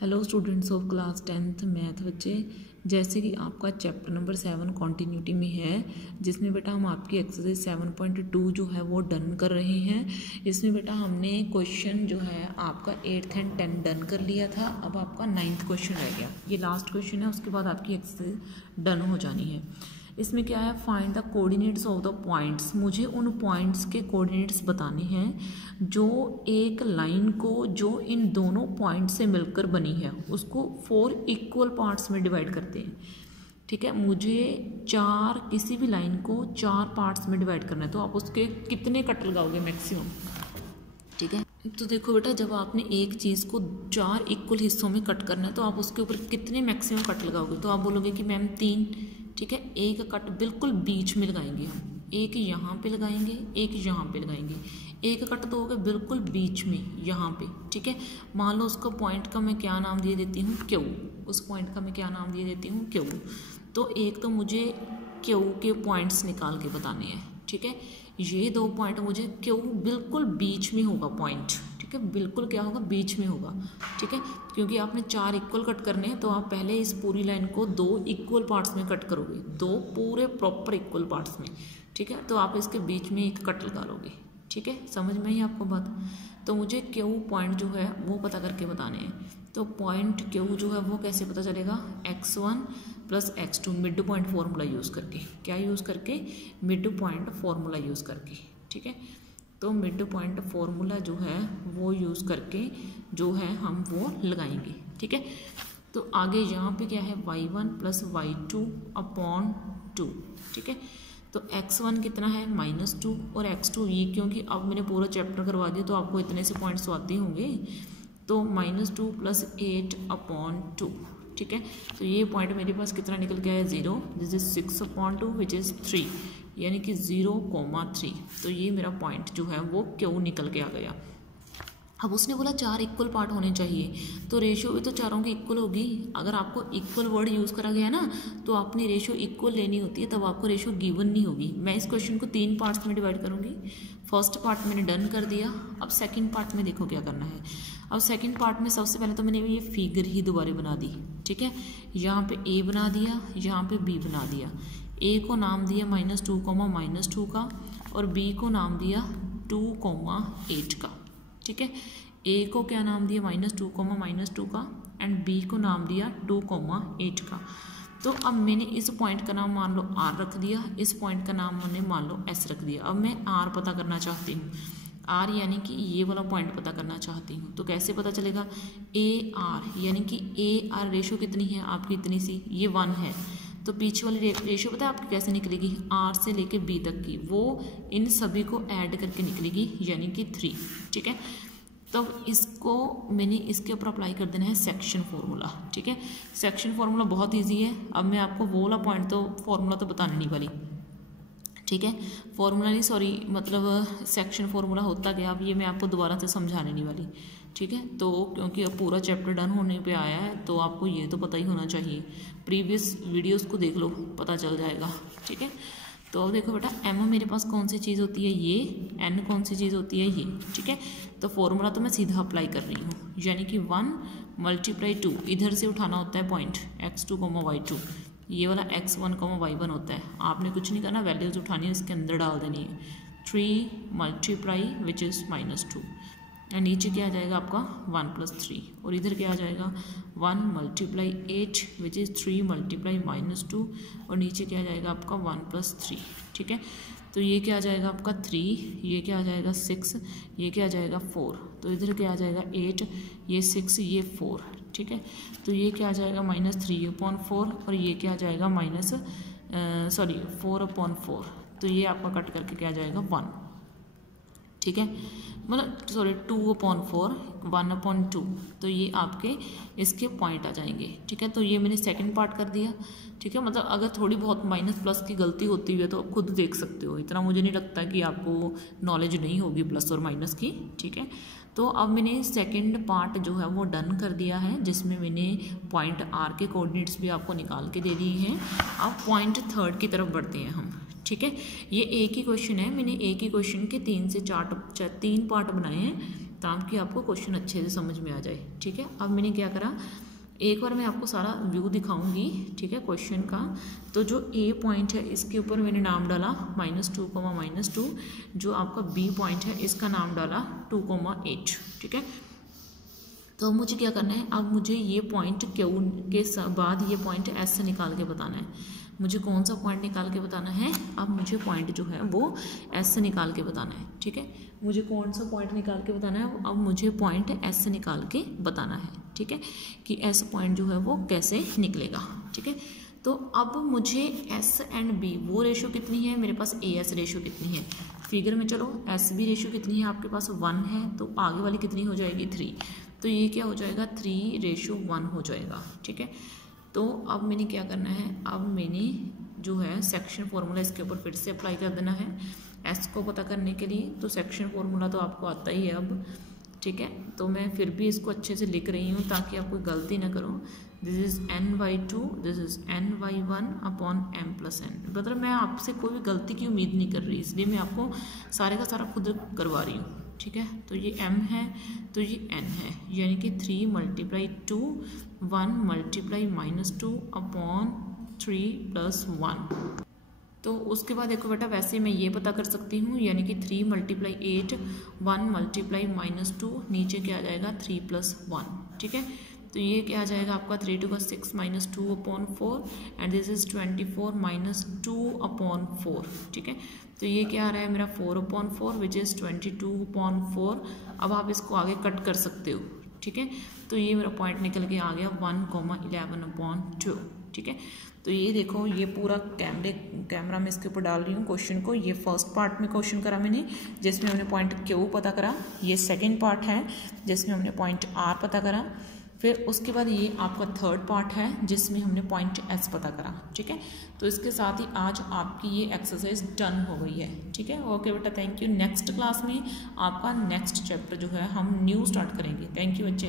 Hello students of class 10th math बच्चे। जैसे कि आपका चैप्टर नंबर 7 कॉन्टीन्यूटी में है, जिसमें बेटा हम आपकी एक्सरसाइज 7.2 जो है वो डन कर रहे हैं। इसमें बेटा हमने क्वेश्चन जो है आपका 8th एंड 10th डन कर लिया था। अब आपका 9th क्वेश्चन रह गया, ये लास्ट क्वेश्चन है, उसके बाद आपकी एक्सरसाइज डन हो जानी है। इसमें क्या है, find the coordinates of the points. मुझे उन पॉइंट्स के कोऑर्डिनेट्स बताने हैं जो एक लाइन को जो इन दोनों पॉइंट से मिलकर बनी है उसको 4 इक्वल पार्ट्स में डिवाइड करते हैं। ठीक है, मुझे किसी भी लाइन को 4 पार्ट्स में डिवाइड करना है, तो आप उसके कितने कट लगाओगे मैक्सिमम। ठीक है, तो देखो बेटा, जब आपने एक चीज़ को 4 इक्वल हिस्सों में कट करना है तो आप उसके ऊपर कितने मैक्सिमम कट लगाओगे। तो आप बोलोगे कि मैम 3। ठीक है, एक कट बिल्कुल बीच में लगाएंगे हम, एक यहाँ पे लगाएंगे, एक यहाँ पे लगाएंगे। एक कट तो होगा बिल्कुल बीच में यहाँ पे। ठीक है, मान लो उसको पॉइंट का मैं क्या नाम दिए देती हूँ, क्यू। उस पॉइंट का मैं क्या नाम दिए देती हूँ, क्यू। तो एक तो मुझे क्यू के पॉइंट्स निकाल के बताने हैं। ठीक है, ये 2 पॉइंट मुझे क्यू बिल्कुल बीच में होगा पॉइंट। ठीक है, बिल्कुल क्या होगा, बीच में होगा। ठीक है, क्योंकि आपने 4 इक्वल कट करने हैं तो आप पहले इस पूरी लाइन को 2 इक्वल पार्ट्स में कट करोगे, 2 पूरे प्रॉपर इक्वल पार्ट्स में। ठीक है, तो आप इसके बीच में एक कट लगा लोगे। ठीक है, समझ में ही आपको बात। तो मुझे क्यू पॉइंट जो है वो पता करके बताने हैं। तो पॉइंट क्यू जो है वो कैसे पता चलेगा, x1 plus x2 mid point formula use करके। क्या यूज़ करके, मिड पॉइंट फॉर्मूला यूज़ करके। ठीक है, तो मिड पॉइंट फॉर्मूला जो है वो यूज़ करके जो है हम वो लगाएंगे। ठीक है, तो आगे यहाँ पे क्या है, y1 प्लस y2 अपॉन 2। ठीक है, तो x1 कितना है, -2, और x2 ये क्योंकि अब मैंने पूरा चैप्टर करवा दिया तो आपको इतने से पॉइंट्स आते होंगे, तो -2 प्लस 8 अपॉन 2। ठीक है, तो ये पॉइंट मेरे पास कितना निकल गया है, 0। दिस इज 6/2 विच इज़ 3, यानी कि 0,3। तो ये मेरा पॉइंट जो है वो क्यों निकल के आ गया। अब उसने बोला 4 इक्वल पार्ट होने चाहिए, तो रेशियो भी तो चारों की इक्वल होगी। अगर आपको इक्वल वर्ड यूज़ करा गया ना तो आपने रेशियो इक्वल लेनी होती है, तब आपको रेशियो गिवन नहीं होगी। मैं इस क्वेश्चन को 3 पार्ट्स में डिवाइड करूँगी। फर्स्ट पार्ट मैंने डन कर दिया। अब सेकंड पार्ट में देखो क्या करना है। अब सेकंड पार्ट में सबसे पहले तो मैंने ये फिगर ही दोबारा बना दी। ठीक है, यहाँ पे ए बना दिया, यहाँ पे बी बना दिया। ए को नाम दिया -2, -2 का, और बी को नाम दिया 2,8 का। ठीक है, ए को क्या नाम दिया, -2, -2 का, एंड बी को नाम दिया 2,8 का। तो अब मैंने इस पॉइंट का नाम मान लो आर रख दिया, इस पॉइंट का नाम मैंने मान लो एस रख दिया। अब मैं आर पता करना चाहती हूँ, आर यानी कि ये वाला पॉइंट पता करना चाहती हूँ। तो कैसे पता चलेगा, ए आर यानी कि ए आर रेशो कितनी है आपकी, इतनी सी, ये 1 है। तो पीछे वाली रेशियो पता है आपकी कैसे निकलेगी, आर से लेके बी तक की, वो इन सभी को ऐड करके निकलेगी, यानी कि 3। ठीक है, तब इसको मैंने इसके ऊपर अप्लाई कर देना है सेक्शन फार्मूला। ठीक है, सेक्शन फार्मूला बहुत इजी है। अब मैं आपको वो वाला पॉइंट तो फार्मूला तो बताने नहीं वाली। ठीक है, फार्मूला नहीं, सॉरी, मतलब सेक्शन फार्मूला होता क्या, अब ये मैं आपको दोबारा से समझाने नहीं वाली। ठीक है, तो क्योंकि अब पूरा चैप्टर डन होने पे आया है तो आपको ये तो पता ही होना चाहिए। प्रीवियस वीडियोस को देख लो, पता चल जाएगा। ठीक है, तो अब देखो बेटा, एम मेरे पास कौन सी चीज़ होती है, ये, एन कौन सी चीज़ होती है, ये। ठीक है, तो फॉर्मूला तो मैं सीधा अप्लाई कर रही हूँ, यानी कि 1 × 2, इधर से उठाना होता है पॉइंट x2, y2, ये वाला x1, y1 होता है। आपने कुछ नहीं करना, वैल्यूज़ उठानी है, इसके अंदर डाल देनी है। 3 × विच इज़ -2, और नीचे क्या आ जाएगा आपका 1 + 3, और इधर क्या आ जाएगा 1 × 8 विच इज़ 3 × -2, और नीचे क्या आ जाएगा आपका 1 + 3। ठीक है, तो ये क्या आ जाएगा आपका 3, ये क्या आ जाएगा 6, ये क्या आ जाएगा 4, तो इधर क्या आ जाएगा 8, ये 6, ये 4। ठीक है, तो ये क्या आ जाएगा -3/4, और ये क्या आ जाएगा 4/4, तो ये आपका कट करके क्या आ जाएगा 1। ठीक है, मतलब सॉरी 2/4, 1/2, तो ये आपके इसके पॉइंट आ जाएंगे। ठीक है, तो ये मैंने सेकंड पार्ट कर दिया। ठीक है, मतलब अगर थोड़ी बहुत माइनस प्लस की गलती होती है तो आप खुद देख सकते हो, इतना मुझे नहीं लगता कि आपको नॉलेज नहीं होगी प्लस और माइनस की। ठीक है, तो अब मैंने सेकंड पार्ट जो है वो डन कर दिया है, जिसमें मैंने पॉइंट आर के कोऑर्डिनेट्स भी आपको निकाल के दे दिए हैं। अब पॉइंट थर्ड की तरफ बढ़ते हैं हम। ठीक है, ये एक ही क्वेश्चन है, मैंने एक ही क्वेश्चन के 3 से 4 3 पार्ट बनाए हैं। ताकि आपको क्वेश्चन अच्छे से समझ में आ जाए। ठीक है, अब मैंने क्या करा, एक बार मैं आपको सारा व्यू दिखाऊंगी, ठीक है, क्वेश्चन का। तो जो ए पॉइंट है इसके ऊपर मैंने नाम डाला -2, -2। जो आपका बी पॉइंट है इसका नाम डाला 2, 8। ठीक है, तो अब मुझे क्या करना है, अब मुझे ये पॉइंट क्यू के बाद ये पॉइंट एस से निकाल के बताना है। मुझे कौन सा पॉइंट निकाल के बताना है, अब मुझे पॉइंट जो है वो एस से निकाल के बताना है। ठीक है, मुझे कौन सा पॉइंट निकाल के बताना है, अब मुझे पॉइंट एस से निकाल के बताना है। ठीक है, कि एस पॉइंट जो है वो कैसे निकलेगा। ठीक है, तो अब मुझे एस एंड बी वो रेशो कितनी है, मेरे पास ए एस रेशो कितनी है, फिगर में चलो एस बी रेशो कितनी है, आपके पास 1 है, तो आगे वाली कितनी हो जाएगी 3, तो ये क्या हो जाएगा 3:1 हो जाएगा। ठीक है, तो अब मैंने क्या करना है, अब मैंने जो है सेक्शन फॉर्मूला इसके ऊपर फिर से अप्लाई कर देना है एस को पता करने के लिए। तो सेक्शन फॉर्मूला तो आपको आता ही है अब। ठीक है, तो मैं फिर भी इसको अच्छे से लिख रही हूँ ताकि आप कोई गलती ना करो। This is n/2, this is n/1 upon m+n। मतलब मैं आपसे कोई भी गलती की उम्मीद नहीं कर रही, इसलिए मैं आपको सारे का सारा खुद करवा रही हूँ। ठीक है, तो ये m है, तो ये n है, यानी कि 3 × 2, 1 × -2 अपॉन 3 + 1। तो उसके बाद देखो बेटा, वैसे मैं ये पता कर सकती हूँ, यानी कि 3 × 8, 1 × -2, नीचे क्या आ जाएगा 3 + 1। ठीक है, तो ये क्या आ जाएगा आपका 3 × 2 = 6 -2 upon 4 and this is 24 - 2 upon 4। ठीक है, तो ये क्या आ रहा है मेरा 4/4 विच इज़ 22/4। अब आप इसको आगे कट कर सकते हो। ठीक है, तो ये मेरा पॉइंट निकल के आ गया 1,11/2। ठीक है, तो ये देखो, ये पूरा कैमरा में इसके ऊपर डाल रही हूँ क्वेश्चन को। ये फर्स्ट पार्ट में क्वेश्चन करा मैंने, जिसमें हमने पॉइंट क्यू पता करा। ये सेकंड पार्ट है जिसमें हमने पॉइंट आर पता करा। फिर उसके बाद ये आपका थर्ड पार्ट है जिसमें हमने पॉइंट एस पता करा। ठीक है, तो इसके साथ ही आज आपकी ये एक्सरसाइज डन हो गई है। ठीक है, ओके बेटा, थैंक यू। नेक्स्ट क्लास में आपका नेक्स्ट चैप्टर जो है हम न्यू स्टार्ट करेंगे। थैंक यू बच्चे।